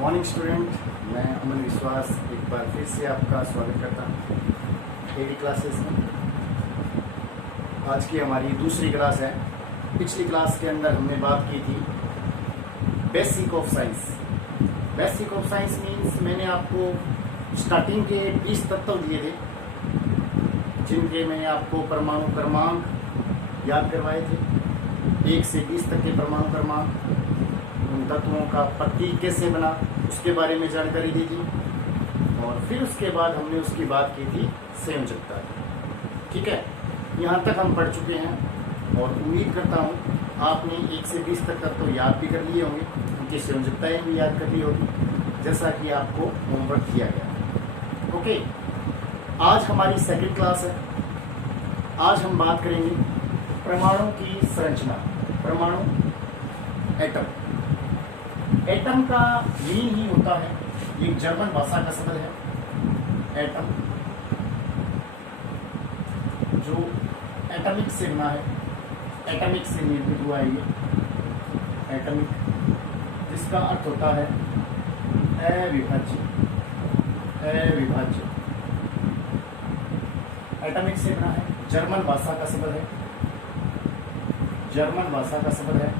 Morning student, मैं अमन विश्वास एक बार फिर से आपका स्वागत करता हूँ डेली क्लासेस में। आज की हमारी दूसरी क्लास है। पिछली क्लास के अंदर हमने बात की थी basic of science. Basic of science means मैंने आपको स्टार्टिंग के 20 तत्व दिए थे, जिनके मैंने आपको परमाणु क्रमांक याद करवाए थे। 1 से 20 तक के परमाणु क्रमांक, उन तत्वों का प्रतीक कैसे बना उसके बारे में जानकारी दी थी, और फिर उसके बाद हमने उसकी बात की थी संयोजकता की। ठीक है, यहाँ तक हम पढ़ चुके हैं और उम्मीद करता हूँ आपने 1 से 20 तक तो याद भी कर लिए होंगे, उनकी संयोजकताएँ भी याद कर ली होगी, जैसा कि आपको होमवर्क दिया गया। ओके, आज हमारी सेकंड क्लास है। आज हम बात करेंगे परमाणु की संरचना। परमाणु, एटम। एटम का मीनिंग ही होता है, एक जर्मन भाषा का शब्द है एटम, जो एटमिक से बना है, एटमिक से निर्मित हुआ है ये एटमिक, जिसका अर्थ होता है अविभाज्य। अविभाज्य एटमिक से बना है, जर्मन भाषा का शब्द है, जर्मन भाषा का शब्द है,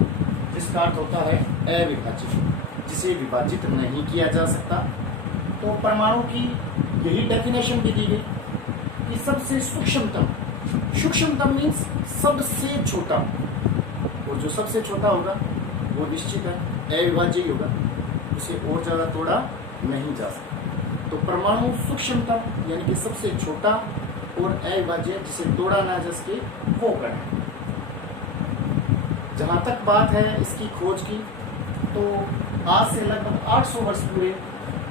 जिसका अर्थ होता है अविभाज्य, जिसे विभाजित नहीं किया जा सकता। तो परमाणु की यही डेफिनेशन भी दी गई कि सबसे सूक्ष्मतम, सूक्ष्मतम मीन्स सबसे छोटा, और जो सबसे छोटा होगा वो निश्चित है अविभाज्य ही होगा, उसे और ज़्यादा तोड़ा नहीं जा सकता। तो परमाणु सूक्ष्मतम यानी कि सबसे छोटा और अविभाज्य, जिसे तोड़ा ना जा सके, वो कण है। जहाँ तक बात है इसकी खोज की, तो आज से लगभग 800 वर्ष पूर्व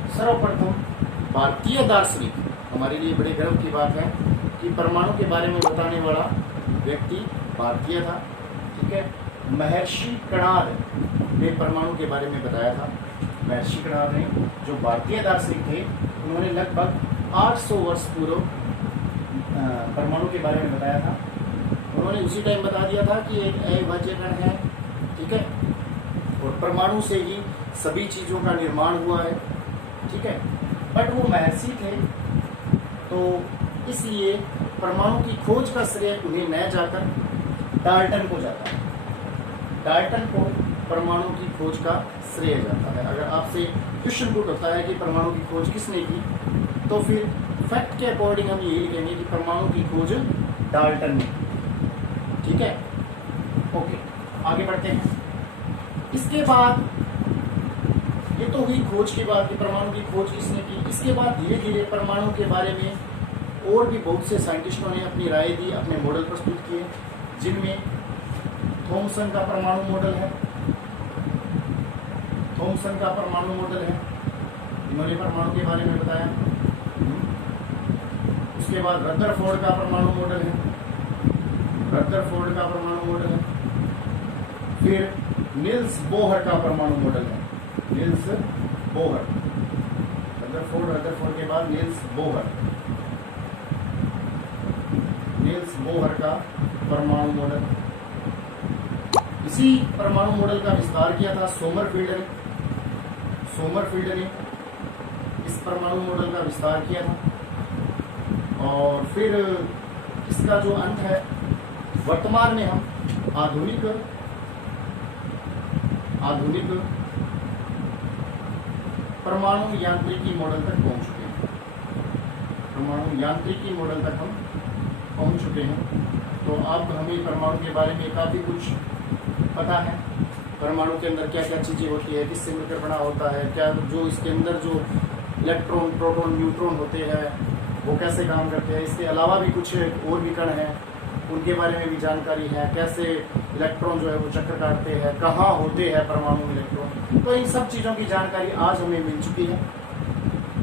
सर्वप्रथम भारतीय दार्शनिक, हमारे लिए बड़े गर्व की बात है कि परमाणु के बारे में बताने वाला व्यक्ति भारतीय था। ठीक है, महर्षि कणाद ने परमाणु के बारे में बताया था। महर्षि कणाद ने, जो भारतीय दार्शनिक थे, उन्होंने लगभग 800 वर्ष पूर्व परमाणु के बारे में बताया था। उन्होंने उसी टाइम बता दिया था कि एक अविभाज्य कण है। ठीक है, और परमाणु से ही सभी चीज़ों का निर्माण हुआ है। ठीक है, बट वो महर्षि थे, तो इसलिए परमाणु की खोज का श्रेय उन्हें न जाकर डाल्टन को जाता है। डाल्टन को परमाणु की खोज का श्रेय जाता है। अगर आपसे क्वेश्चन पुट होता है कि परमाणु की खोज किसने की, तो फिर फैक्ट के अकॉर्डिंग हम यही लिखेंगे कि परमाणु की खोज डाल्टन ने। ठीक है, ओके, आगे बढ़ते हैं। इसके बाद ये तो हुई खोज की बात कि परमाणु की खोज किसने की। इसके बाद धीरे धीरे परमाणु के बारे में और भी बहुत से साइंटिस्टों ने अपनी राय दी, अपने मॉडल प्रस्तुत किए, जिनमें थॉमसन का परमाणु मॉडल है। थॉमसन का परमाणु मॉडल है, इन्होंने परमाणु के बारे में बताया। उसके बाद रदरफोर्ड का परमाणु मॉडल है, रदरफोर्ड का परमाणु मॉडल है। फिर नील्स बोहर का परमाणु मॉडल है, नील्स बोहर। रदरफोर्ड के बाद नील्स बोहर, नील्स बोहर का परमाणु मॉडल। इसी परमाणु मॉडल का विस्तार किया था सोमरफील्ड ने। सोमरफील्ड ने इस परमाणु मॉडल का विस्तार किया था, और फिर इसका जो अंत है, वर्तमान में हम आधुनिक परमाणु यांत्रिकी मॉडल तक पहुंच चुके हैं। परमाणु यांत्रिकी मॉडल तक हम पहुंच चुके हैं। तो अब हमें परमाणु के बारे में काफ़ी कुछ पता है। परमाणु के अंदर क्या क्या चीज़ें होती है, किससे मिलकर बना होता है, क्या जो इसके अंदर जो इलेक्ट्रॉन, प्रोटॉन, न्यूट्रॉन होते हैं वो कैसे काम करते हैं। इसके अलावा भी कुछ और भी कण हैं, उनके बारे में भी जानकारी है। कैसे इलेक्ट्रॉन जो है वो चक्कर काटते हैं, कहाँ होते हैं परमाणु में इलेक्ट्रॉन। तो इन सब चीज़ों की जानकारी आज हमें मिल चुकी है।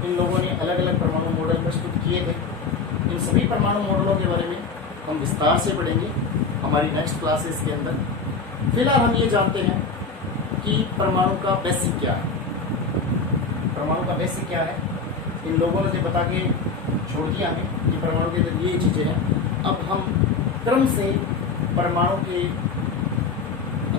इन लोगों ने अलग अलग परमाणु मॉडल प्रस्तुत किए थे। इन सभी परमाणु मॉडलों के बारे में हम विस्तार से पढ़ेंगे हमारी नेक्स्ट क्लासेस के अंदर। फिलहाल हम ये जानते हैं कि परमाणु का बेसिक क्या है। परमाणु का बेसिक क्या है, इन लोगों ने बता के छोड़ दिया हमें कि परमाणु के अंदर ये चीज़ें हैं। अब हम क्रम से परमाणु के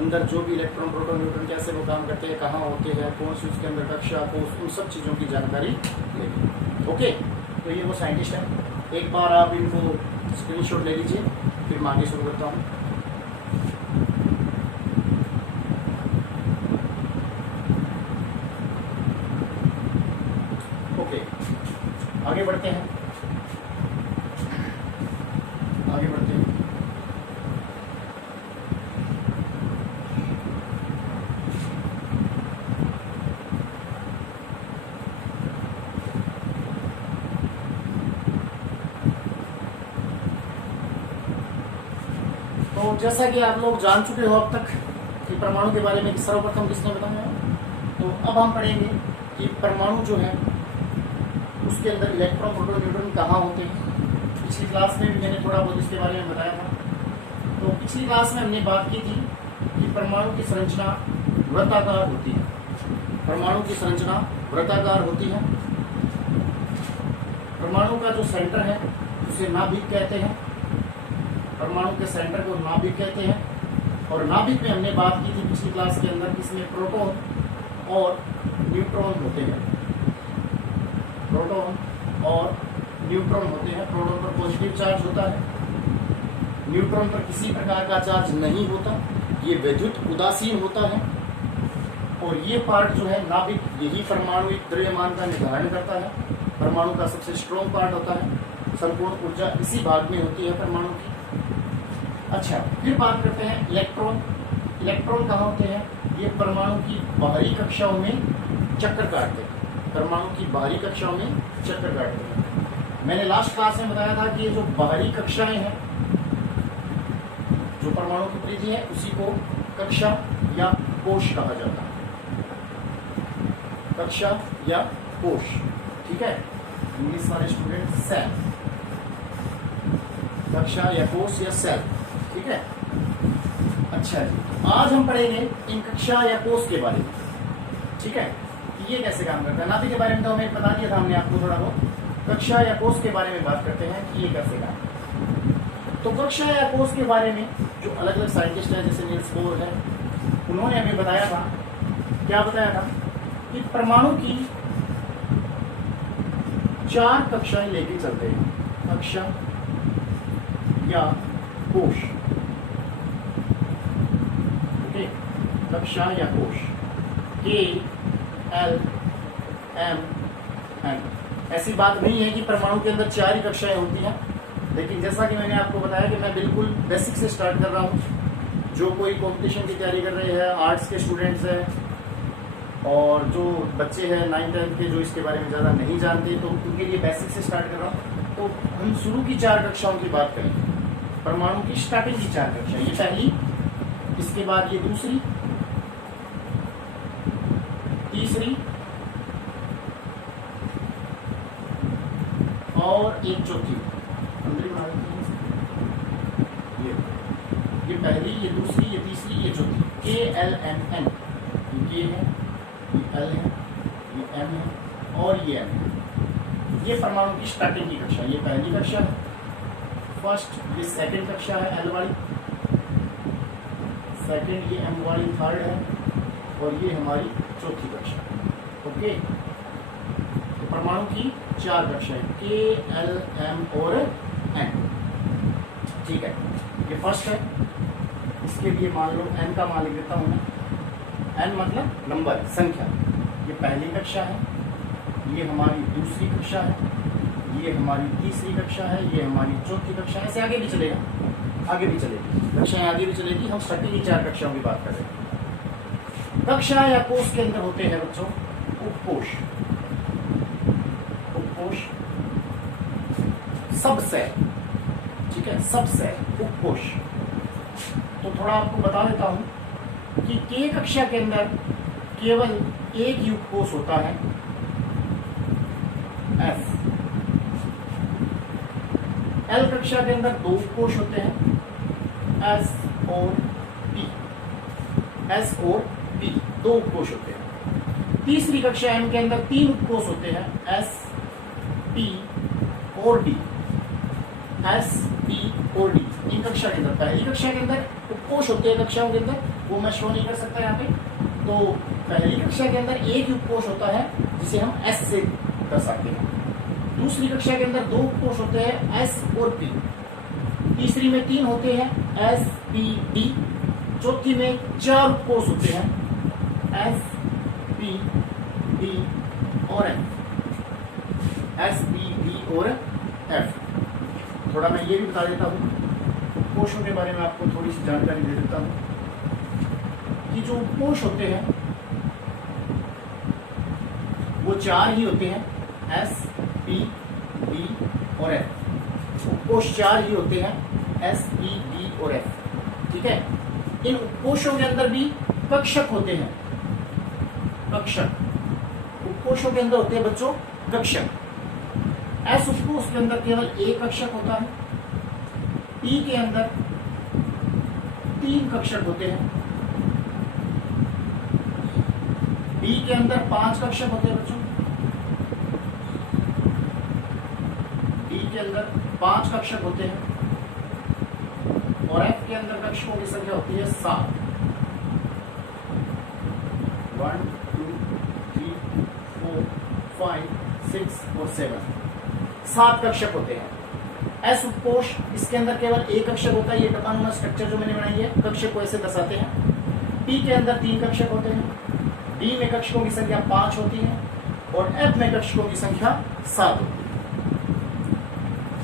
अंदर जो भी इलेक्ट्रॉन प्रोटॉन न्यूट्रॉन कैसे वो काम करते हैं, कहाँ होते हैं, कौन सी उसके अंदर कक्षा, कोष, उन सब चीज़ों की जानकारी लेंगे। ओके, तो ये वो साइंटिस्ट हैं। एक बार आप इनको स्क्रीनशॉट ले लीजिए, फिर मैं आगे शुरू करता हूँ। ओके, आगे बढ़ते हैं, आगे बढ़ते हैं। तो जैसा कि आप लोग जान चुके हो अब तक कि परमाणु के बारे में कि सर्वप्रथम किसने बताया, तो अब हम पढ़ेंगे कि परमाणु जो है उसके अंदर इलेक्ट्रॉन प्रोटॉन न्यूट्रॉन कहाँ होते हैं। पिछली क्लास में भी मैंने थोड़ा बहुत इसके बारे में बताया था। तो पिछली क्लास में हमने बात की थी कि परमाणु की संरचना वृत्ताकार होती है। परमाणु की संरचना वृत्ताकार होती है। परमाणु का जो सेंटर है उसे नाभिक कहते हैं। परमाणु के सेंटर को नाभिक कहते हैं। और नाभिक में हमने बात की थी पिछली क्लास के अंदर, इसमें प्रोटॉन और न्यूट्रॉन होते हैं। प्रोटॉन और न्यूट्रॉन होते हैं। प्रोटॉन पर पॉजिटिव चार्ज होता है, न्यूट्रॉन पर किसी प्रकार का चार्ज नहीं होता, ये विद्युत उदासीन होता है। और ये पार्ट जो है नाभिक, यही परमाणु द्रव्यमान का निर्धारण करता है। परमाणु का सबसे स्ट्रॉन्ग पार्ट होता है। संपूर्ण ऊर्जा इसी भाग में होती है परमाणु की। अच्छा, फिर बात करते हैं इलेक्ट्रॉन। इलेक्ट्रॉन कहाँ होते हैं? ये परमाणु की बाहरी कक्षाओं में चक्कर काटते हैं। परमाणु की बाहरी कक्षाओं में चक्कर काटते हैं। मैंने लास्ट क्लास में बताया था कि ये जो बाहरी कक्षाएं हैं, जो परमाणु की परिधि है, उसी को कक्षा या कोश कहा जाता है। कक्षा या कोश, ठीक है। इंग्लिश वाले स्टूडेंट सेल, कक्षा या कोश या सेल, ठीक है। अच्छा जी, आज हम पढ़ेंगे इन कक्षा या कोश के बारे में, ठीक है, कि ये कैसे काम करता है। नाभिक के बारे में तो हमें बता दिया था हमने आपको थोड़ा बहुत। कक्षा या कोश के बारे में बात करते हैं कि ये कैसे काम करता है। तो कक्षा या कोश के बारे में जो अलग अलग साइंटिस्ट हैं, जैसे नील्स बोर है, उन्होंने हमें बताया था, क्या बताया था कि परमाणु की 4 कक्षाएं लेके चलते हैं। कक्षा या कोश, ओके, कक्षा या कोश, K, L, M, N। ऐसी बात नहीं है कि परमाणु के अंदर 4 ही कक्षाएं होती हैं, लेकिन जैसा कि मैंने आपको बताया कि मैं बिल्कुल बेसिक से स्टार्ट कर रहा हूँ। जो कोई कंपटीशन की तैयारी कर रहे हैं, आर्ट्स के स्टूडेंट्स हैं और जो बच्चे हैं 9th 10th के, जो इसके बारे में ज़्यादा नहीं जानते, तो उनके लिए बेसिक से स्टार्ट कर रहा हूँ। तो हम शुरू की 4 कक्षाओं की बात करेंगे। परमाणु की स्टार्टिंग की 4 कक्षा, ये पहली, इसके बाद ये दूसरी, तीसरी और एक चौथी। ये पहली, ये दूसरी, ये तीसरी, ये चौथी। K, L, M, N। ये है, ये L है, ये M है और ये M है। ये परमाणु की स्टार्टिंग की कक्षा, ये पहली कक्षा है फर्स्ट, ये सेकंड कक्षा है L वाली, सेकंड ये M वाली थर्ड है और ये हमारी चौथी कक्षा। ओके, तो परमाणु की 4 कक्षाएं, K, L, M और N, ठीक है। ये फर्स्ट है, इसके लिए मान लो N का मान लिख देता हूँ मैं। N मतलब नंबर, संख्या। ये पहली कक्षा है, ये हमारी दूसरी कक्षा है, ये हमारी तीसरी कक्षा है, ये हमारी चौथी कक्षा है। ऐसे आगे भी चलेगा, आगे भी चलेगी, कक्षाएं आगे भी चलेगी। हम स्टार्टिंग की 4 कक्षाओं की बात कर रहे हैं। कक्षा या कोश के अंदर होते हैं बच्चों उपकोश, उपकोश, सबसेल, ठीक है, सबसेल, उपकोश। तो थोड़ा आपको बता देता हूं कि K कक्षा के अंदर केवल एक ही उपकोश होता है, S। L कक्षा के अंदर 2 उपकोश होते हैं, S और P, S और P, 2 उपकोश होते हैं। तीसरी कक्षा M के अंदर 3 उपकोश होते हैं, S, P और D, S, P और D। इन कक्षा के अंदर, पहली कक्षा के अंदर उपकोश होते हैं कक्षाओं के अंदर वो मैं शो नहीं कर सकता यहाँ पे। तो पहली कक्षा के अंदर एक उपकोष होता है जिसे हम S से दर्शाते हैं। दूसरी कक्षा के अंदर 2 उपकोष होते हैं S और P। तीसरी में 3 होते हैं S, P, D। चौथी में 4 उपकोष होते हैं S, P, D और F। S, P, D और F। थोड़ा मैं ये भी बता देता हूँ, उपकोषों के बारे में आपको थोड़ी सी जानकारी दे देता हूँ कि जो उपकोष होते हैं वो 4 ही होते हैं S, P, D और F। उपकोष 4 ही होते हैं S, P, D और F। ठीक है। इन उपकोषों के अंदर भी कक्षक होते हैं। कक्षक उपकोषों के अंदर होते हैं बच्चों कक्षक। S उपकोष के अंदर केवल एक कक्षक होता है। P के अंदर 3 कक्षक होते हैं। D के अंदर 5 कक्षक होते हैं बच्चों। D के अंदर 5 कक्षक होते हैं और F के अंदर कक्षकों की संख्या होती है 7। 1, 2, 3, 4, 5, 6 और 7। 7 कक्षक होते हैं। S उपकोष, इसके अंदर केवल एक कक्षक होता है। ये टोकानुमा स्ट्रक्चर जो मैंने बनाई है, कक्षक को ऐसे दर्शाते हैं। P के अंदर 3 कक्षक होते हैं। D में कक्षकों की संख्या 5 होती है और F में कक्षकों की संख्या 7 होती है।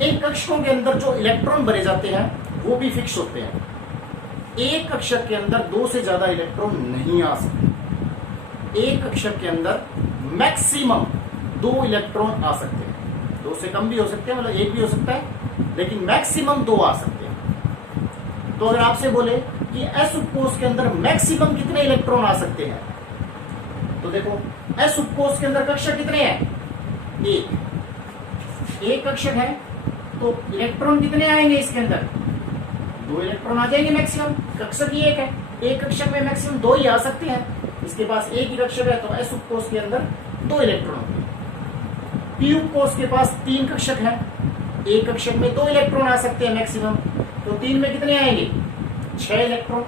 इन कक्षकों के अंदर जो इलेक्ट्रॉन भरे जाते हैं वो भी फिक्स होते हैं। एक कक्षक के अंदर 2 से ज्यादा इलेक्ट्रॉन नहीं आ सकते। एक कक्षक के अंदर मैक्सिमम 2 इलेक्ट्रॉन आ सकते हैं। 2 से कम भी हो सकते हैं, मतलब 1 भी हो सकता है, लेकिन मैक्सिमम 2 आ सकते हैं। तो अगर आपसे बोले कि S उपकोष के अंदर मैक्सिमम कितने इलेक्ट्रॉन आ सकते हैं, तो देखो S उपकोष के अंदर कक्षक कितने हैं? एक कक्षक है तो इलेक्ट्रॉन कितने आएंगे इसके अंदर? 2 इलेक्ट्रॉन आ जाएंगे मैक्सिमम। कक्षक ही एक है, एक कक्षक में मैक्सिमम 2 ही आ सकते हैं। इसके पास एक ही कक्षक है तो S उपकोष के अंदर 2 इलेक्ट्रॉन होंगे। P उपकोष के पास 3 कक्षक है, एक कक्षक में 2 इलेक्ट्रॉन आ सकते हैं मैक्सिमम। तो 3 में कितने आएंगे? 6 इलेक्ट्रॉन।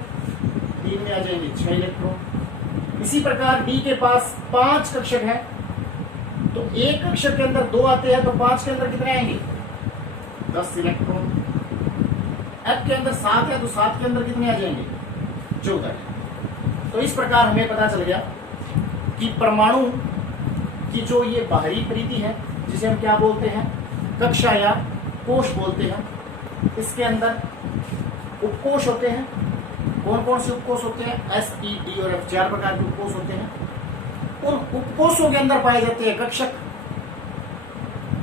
3 में आ जाएंगे 6 इलेक्ट्रॉन। इसी प्रकार D के पास 5 कक्षक है, तो एक कक्षक के अंदर 2 आते हैं तो 5 के अंदर कितने आएंगे? 10 इलेक्ट्रॉन। F के अंदर 7 है तो 7 के अंदर कितने आ जाएंगे? 14। तो इस प्रकार हमें पता चल गया कि परमाणु की जो ये बाहरी परिधि है, जिसे हम क्या बोलते हैं? कक्षा या कोश बोलते हैं। इसके अंदर उपकोष होते हैं। कौन कौन से उपकोष होते हैं? S, P, D और F। 4 प्रकार के उपकोष होते हैं। उन उपकोषों के अंदर पाए जाते हैं कक्षक,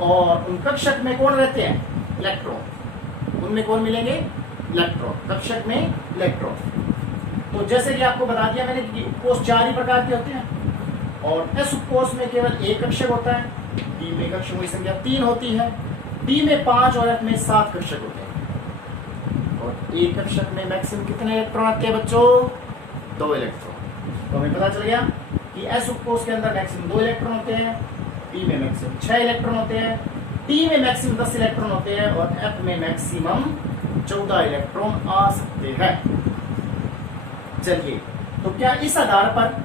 और उन कक्षक में कौन रहते हैं? इलेक्ट्रॉन। उनमें कौन मिलेंगे? इलेक्ट्रॉन। कक्षक में इलेक्ट्रॉन। तो जैसे कि आपको बता दिया मैंने कि उपकोष 4 ही प्रकार के होते हैं, और S उपकोष में केवल एक कक्षक होता है। D में कक्षकों की संख्या 3 होती है। D में 5 और F में 7 कक्षक होते हैं। और एक कक्षक में मैक्सिमम कितने इलेक्ट्रॉन आते हैं बच्चों? 2 इलेक्ट्रॉन। तो हमें पता चल गया कि S उपकोष के अंदर मैक्सिमम 2 इलेक्ट्रॉन होते हैं, P में मैक्सिमम 6 इलेक्ट्रॉन होते हैं, D में मैक्सिमम 10 इलेक्ट्रॉन होते हैं और F में मैक्सिमम 14 इलेक्ट्रॉन आ सकते हैं। चलिए, तो क्या इस आधार पर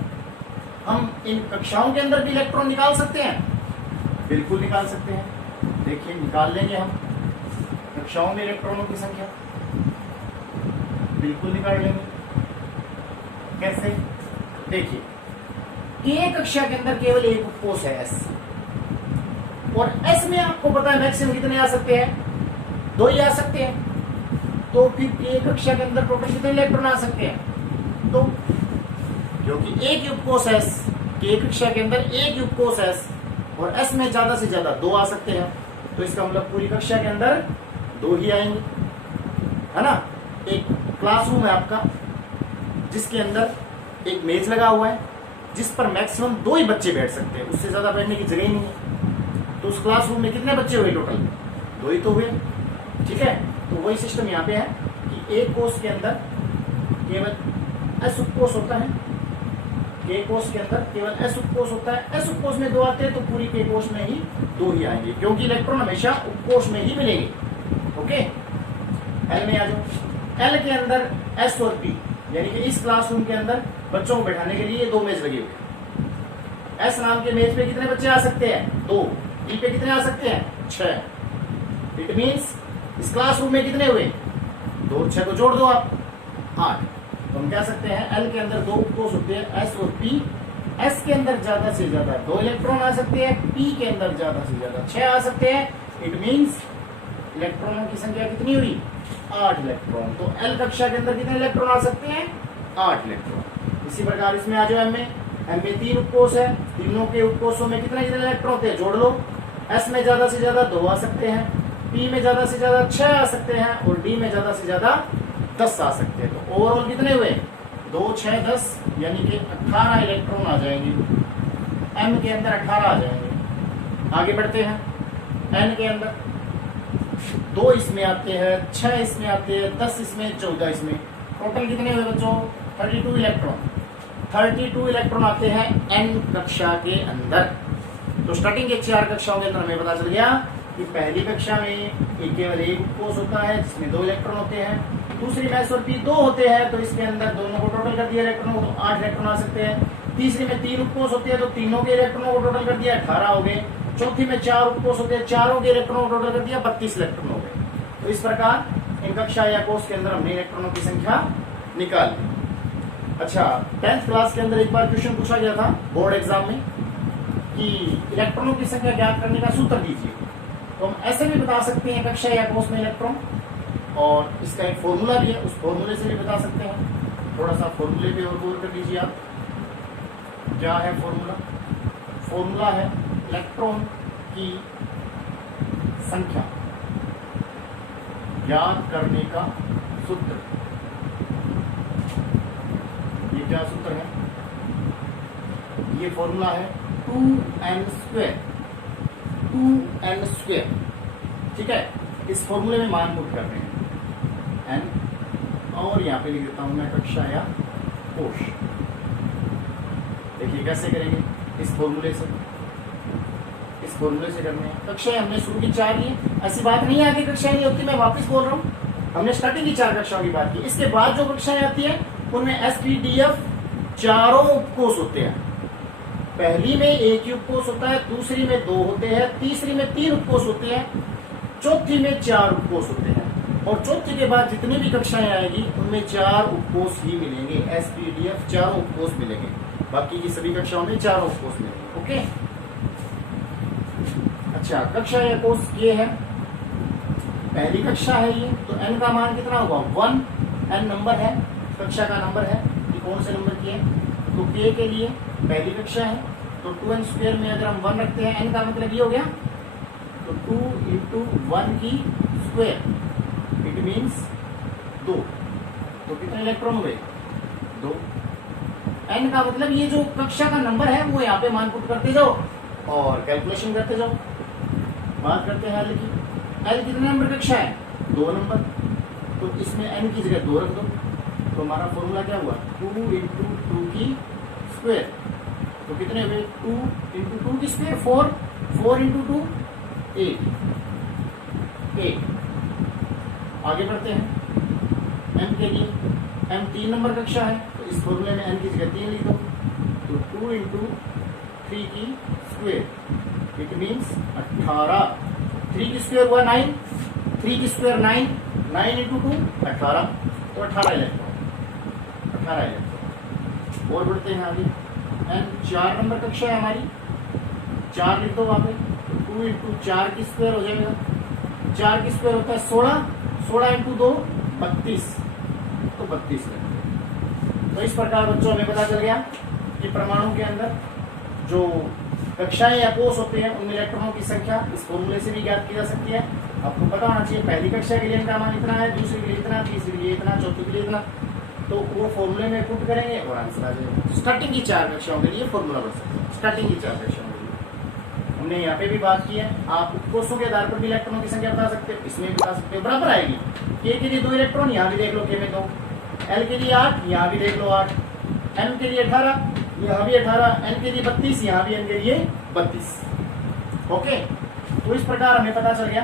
हम इन कक्षाओं के अंदर भी इलेक्ट्रॉन निकाल सकते हैं? बिल्कुल निकाल सकते हैं। देखिए, निकाल लेंगे हम कक्षाओं में इलेक्ट्रॉनों की संख्या। बिल्कुल निकाल लेंगे। कैसे? देखिए, K कक्षा के अंदर केवल एक उपकोष है S, और S में आपको पता है मैक्सिमम कितने आ सकते हैं? 2 ही आ सकते हैं। तो फिर K कक्षा के अंदर टोटल कितने इलेक्ट्रॉन आ सकते हैं? तो क्योंकि एक ही उपकोष S, K कक्षा के अंदर एक ही उपकोष S, और S में ज्यादा से ज्यादा 2 आ सकते हैं। तो इसका मतलब पूरी कक्षा के अंदर 2 ही आएंगे, है ना। एक क्लासरूम है आपका, जिसके अंदर एक मेज लगा हुआ है, जिस पर मैक्सिमम 2 ही बच्चे बैठ सकते हैं, उससे ज्यादा बैठने की जगह ही नहीं है। तो उस क्लासरूम में कितने बच्चे हुए टोटल? 2 ही तो हुए। ठीक है। तो वही सिस्टम यहाँ पे है कि एक कोष के अंदर केवल S उपकोष होता है, K कोष के अंदर केवल S उपकोष होता है। S उपकोष में 2 आते हैं तो पूरी K कोष में ही 2 ही आएंगे, क्योंकि इलेक्ट्रॉन हमेशा उपकोष में ही मिलेंगे। ओके। L में आ जाओ। L के अंदर S और P, यानी कि इस क्लासरूम के अंदर बच्चों को बैठाने के लिए 2 मेज लगे हुए हैं। एस नाम के मेज पे कितने बच्चे आ सकते हैं? 2। डी पे कितने आ सकते हैं? 6। इट मीन्स इस क्लासरूम में कितने हुए? 2 और 6 को जोड़ दो आप, 8। तो हम कह सकते हैं एल के अंदर 2 उपकोष होते हैं, एस और पी। एस के अंदर ज्यादा से ज्यादा 2 इलेक्ट्रॉन आ सकते हैं, पी के अंदर ज्यादा से ज्यादा 6 आ सकते हैं। इट मीन्स इलेक्ट्रॉनों की संख्या कितनी हुई? 8 इलेक्ट्रॉन। तो एल कक्षा के अंदर कितने इलेक्ट्रॉन आ सकते हैं? 8 इलेक्ट्रॉन। इसी प्रकार इसमें आ जाओ एम में 3 उपकोष है, तीनों के उपकोषों में कितने कितने इलेक्ट्रॉन होते हैं? जोड़ लो। एस में ज्यादा से ज्यादा 2 आ सकते हैं, पी में ज्यादा से ज्यादा 6 आ सकते हैं और डी में ज्यादा से ज्यादा 10 आ सकते हैं। तो ओवरऑल कितने हुए? 2, 6, 10 यानी कि 18 इलेक्ट्रॉन आ जाएंगे। एम के अंदर 18 आ जाएंगे। आगे बढ़ते हैं। एन के अंदर 2 इसमें आते हैं, 6 इसमें आते हैं, 10 इसमें, 14 इसमें। टोटल कितने हुए बच्चों? 32 इलेक्ट्रॉन। 32 इलेक्ट्रॉन आते हैं एन कक्षा के अंदर। तो स्टार्टिंग के 4 कक्षाओं के अंदर हमें पता चल गया कि पहली कक्षा में केवल एक उपकोष होता है जिसमें 2 इलेक्ट्रॉन होते हैं। दूसरी में एस और पी 2 होते हैं, तो इसके अंदर दोनों को टोटल कर दिया इलेक्ट्रॉनों को, तो 8 इलेक्ट्रॉन आ सकते हैं। तीसरी में 3 उपकोष होते हैं, तो तीनों के इलेक्ट्रॉनों को टोटल कर दिया 18 हो गए। चौथी में 4 उपकोष होते हैं, चारों के इलेक्ट्रॉनों को टोटल कर दिया 32 इलेक्ट्रॉन हो गए। तो इस प्रकार इन कक्षा या कोष के अंदर हमने इलेक्ट्रॉनों की संख्या निकाल ली। अच्छा, 10th क्लास के अंदर एक बार क्वेश्चन पूछा गया था बोर्ड एग्जाम में कि इलेक्ट्रॉनों की संख्या ज्ञात करने का सूत्र दीजिए। तो हम ऐसे भी बता सकते हैं कक्षा या कोष में इलेक्ट्रॉन, और इसका एक फॉर्मूला भी है, उस फॉर्मूले से भी बता सकते हैं। थोड़ा सा फॉर्मूले पे और गौर कर लीजिए आप। क्या है फॉर्मूला? फॉर्मूला है इलेक्ट्रॉन की संख्या ज्ञात करने का सूत्र। ये क्या सूत्र है? ये फॉर्मूला है 2n²। 2n²। ठीक है, इस फॉर्मूले में मान पुट कर रहे हैं n, और यहाँ पे लिख देता हूं मैं कक्षा या कोश। देखिए कैसे करेंगे इस फॉर्मूले से। इस फॉर्मूले से करने हैं। कक्षाएं हमने शुरू की 4 ली, ऐसी बात नहीं है आगे कक्षाएं नहीं होती, मैं वापस बोल रहा हूँ। हमने स्टार्टिंग की 4 कक्षाओं की बात की। इसके बाद जो कक्षाएं आती है उनमें एस पी डी एफ चारों उपकोष होते हैं। पहली में एक ही उपकोष होता है, दूसरी में 2 होते हैं, तीसरी में 3 उपकोष होते हैं, चौथी में 4 उपकोष होते हैं, और चौथी के बाद जितनी भी कक्षाएं आएगी उनमें 4 उपकोष ही मिलेंगे। एस पी डी एफ चारों उपकोष मिलेंगे, बाकी की सभी कक्षाओं में 4 उपकोष मिलेंगे। ओके, अच्छा, कक्षा या कोष ये है, पहली कक्षा है ये, तो n का मान कितना होगा? 1। n नंबर है, कक्षा का नंबर है। ये कौन से नंबर की है? तो k के लिए पहली कक्षा है, तो 2n² में अगर हम 1 रखते हैं, n का मतलब ये हो गया, तो 2 × 1 की स्क्वायर, इट मीन्स 2। तो कितने इलेक्ट्रॉन हुए? 2। n का मतलब ये जो कक्षा का नंबर है वो यहाँ पे मान पुट करते जाओ और कैलकुलेशन करते जाओ। बात करते हैं एल की। एल कितने नंबर कक्षा है? 2 नंबर। तो इसमें n की जगह 2 रख दो, तो हमारा फॉर्मूला क्या हुआ? 2 × 2 की स्क्वायर। तो कितने हुए? 2 × 2 की स्क्वायर 4, 4 × 2 8। आगे बढ़ते हैं। m के लिए, m 3 नंबर कक्षा है, तो इस फॉर्मूले में n की जगह 3 लिख दो, तो 2 × 3 की स्क्वायर, इट मीन्स 18। 3 की स्क्वायर हुआ 9, 3 की स्क्वायर 9, 9 × 2 18, तो 18 इलेक्ट्रॉन। 18 इलेक्ट्रॉन। और बढ़ते हैं आगे। n 4 नंबर कक्षा है हमारी, 4 लिख दो वहां पे, 2 × 4 की स्क्वायर हो जाएगा। 4 की स्क्वायर होता है 16, 16 × 2 32, तो 32 इलेक्ट्रॉन। तो इस प्रकार बच्चों हमें पता चल गया कि परमाणु के अंदर जो कक्षाएं या कोष होते हैं उनमें इलेक्ट्रॉनों की संख्या इस फॉर्मूले से भी ज्ञात की जा सकती है। आपको पता होना चाहिए पहली कक्षा के लिए इनका मान इतना है, दूसरी के लिए इतना, तीसरी के लिए इतना, चौथी के लिए इतना, तो वो फॉर्मूले में पुट करेंगे और आंसर आ जाएगा। स्टार्टिंग की 4 कक्षाओं के लिए फॉर्मूला बन सकता है। स्टार्टिंग की 4 कक्षाओं के लिए हमने यहाँ पे भी बात की है। आप उपकोषों के आधार पर भी इलेक्ट्रॉनों की संख्या बता सकते हो, इसमें बता सकते हो, बराबर आएगी। के लिए 2 इलेक्ट्रॉन, यहाँ भी देख लो के में 2, एल के लिए 8, यहाँ भी देख लो 8, एम के लिए 18, यहाँ भी 18, एन के लिए 32, यहाँ भी एन के लिए 32। ओके, तो इस प्रकार हमें पता चल गया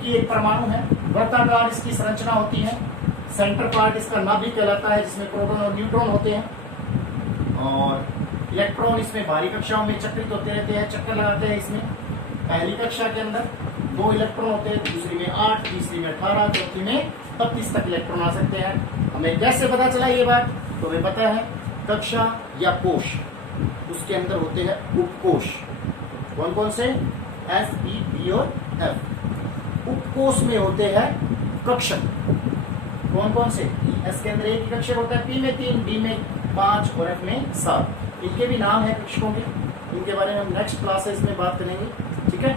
कि एक परमाणु है, वृत्ताकार इसकी संरचना होती है, सेंटर पार्ट इसका नाभिक कहलाता है, जिसमें प्रोटॉन और न्यूट्रॉन होते हैं। और इलेक्ट्रॉन इसमें बाहरी कक्षाओं में चक्रित होते रहते हैं, चक्कर लगाते हैं। इसमें पहली कक्षा के अंदर 2 इलेक्ट्रॉन होते हैं, दूसरी में 8, तीसरी में 18, चौथी में 32 तक इलेक्ट्रॉन आ सकते हैं। हमें कैसे पता चला ये बात? तो हमें पता है कक्षा या कोश, उसके अंदर होते हैं उपकोश। कौन कौन से? S, E, D और F। उपकोश में होते हैं कक्षक। कौन कौन से? S के अंदर एक ही कक्षक होता है, P में 3, D में 5 और F में 7। इनके भी नाम है कक्षकों के, इनके बारे में हम नेक्स्ट क्लासेस में बात करेंगे, ठीक है।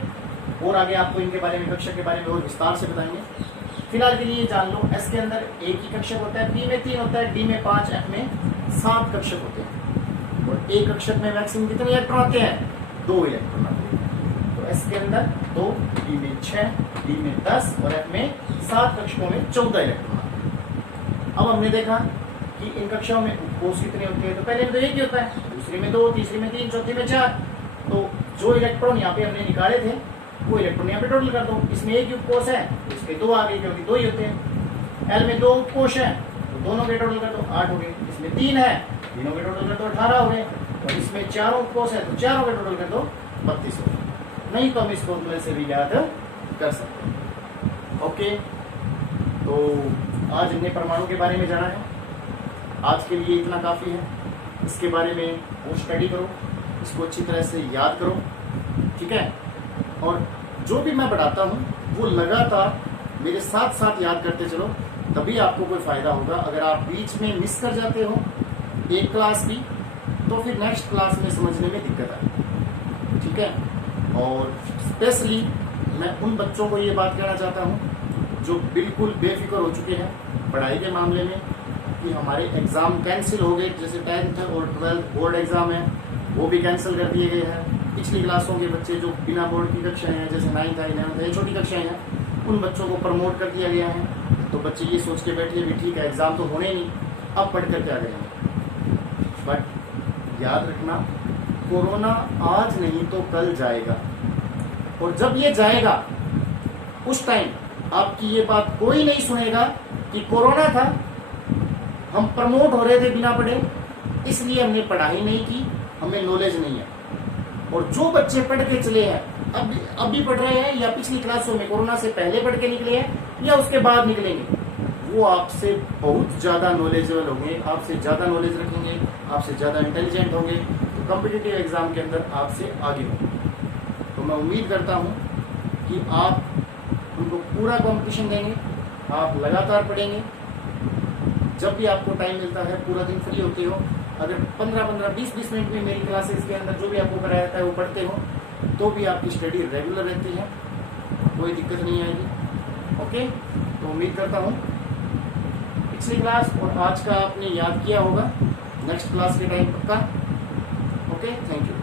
और आगे आपको इनके बारे में, कक्षक के बारे में और विस्तार से बताएंगे। फिलहाल के लिए जान लो, S के अंदर एक ही कक्षक होता है, P में 3 होता है, D में 5, F में 7 कक्षक होते हैं। और एक कक्षक में मैक्सिमम कितने इलेक्ट्रॉन आते हैं? 2 इलेक्ट्रॉन आते हैं। तो S के अंदर 2, D में 6, D में 10 और F में 7 कक्षकों में 14 इलेक्ट्रॉन आते हैं। अब हमने देखा कि इन कक्षाओं में उपकोश कितने होते हैं। तो पहले में तो एक ही होता है, दूसरी में 2, तीसरी में 3, चौथी में 4। तो जो इलेक्ट्रॉन यहाँ पे हमने निकाले थे वो इलेक्ट्रॉन यहाँ पे टोटल कर दो। इसमें एक ही उपकोश है, इसके 2 आ गए क्योंकि 2 ही होते हैं। L में 2 उपकोश है, तो दोनों के टोटल कर दो, 8 हो गए। इसमें 3 है, तीनों के टोटल कर दो, 18 हो गए। और इसमें 4 उपकोश है, तो 4 के टोटल कर दो, 32 हो गए। नहीं तो हम इस फॉर्मूले से भी याद कर सकते हैं। ओके, तो आज हमने परमाणु के बारे में जाना है। आज के लिए इतना काफ़ी है। इसके बारे में वो स्टडी करो, इसको अच्छी तरह से याद करो, ठीक है। और जो भी मैं पढ़ाता हूँ वो लगातार मेरे साथ साथ याद करते चलो, तभी आपको कोई फायदा होगा। अगर आप बीच में मिस कर जाते हो एक क्लास भी, तो फिर नेक्स्ट क्लास में समझने में दिक्कत आएगी, ठीक है। और स्पेशली मैं उन बच्चों को ये बात कहना चाहता हूँ जो बिल्कुल बेफिक्र हो चुके हैं पढ़ाई के मामले में कि हमारे एग्ज़ाम कैंसिल हो गए। जैसे 10th और 12th बोर्ड एग्ज़ाम है, वो भी कैंसिल कर दिए गए हैं। पिछली क्लासों के बच्चे जो बिना बोर्ड की कक्षाएं हैं, जैसे 9th है, 11th है, छोटी कक्षाएं हैं, उन बच्चों को प्रमोट कर दिया गया है। तो बच्चे ये सोच के बैठे भी ठीक है, एग्ज़ाम तो होने नहीं, अब पढ़ कर क्या करेंगे। बट याद रखना, कोरोना आज नहीं तो कल जाएगा। और जब ये जाएगा उस टाइम आपकी ये बात कोई नहीं सुनेगा कि कोरोना था, हम प्रमोट हो रहे थे बिना पढ़े, इसलिए हमने पढ़ाई नहीं की, हमें नॉलेज नहीं है। और जो बच्चे पढ़ के चले हैं, अब भी पढ़ रहे हैं, या पिछली क्लासों में कोरोना से पहले पढ़ के निकले हैं या उसके बाद निकलेंगे, वो आपसे बहुत ज़्यादा नॉलेजेबल होंगे, आपसे ज़्यादा नॉलेज रखेंगे, आपसे ज़्यादा इंटेलिजेंट होंगे, तो कॉम्पिटिटिव एग्जाम के अंदर आपसे आगे होंगे। तो मैं उम्मीद करता हूँ कि आप उनको पूरा कंपटीशन देंगे, आप लगातार पढ़ेंगे। जब भी आपको टाइम मिलता है, पूरा दिन फ्री होते हो, अगर 15-15, 20-20 मिनट में मेरी क्लासेस के अंदर जो भी आपको कराया जाता है वो पढ़ते हो, तो भी आपकी स्टडी रेगुलर रहती है, कोई दिक्कत नहीं आएगी। ओके, तो उम्मीद करता हूँ पिछली क्लास और आज का आपने याद किया होगा, नेक्स्ट क्लास के टाइम पक्का। Okay, thank you.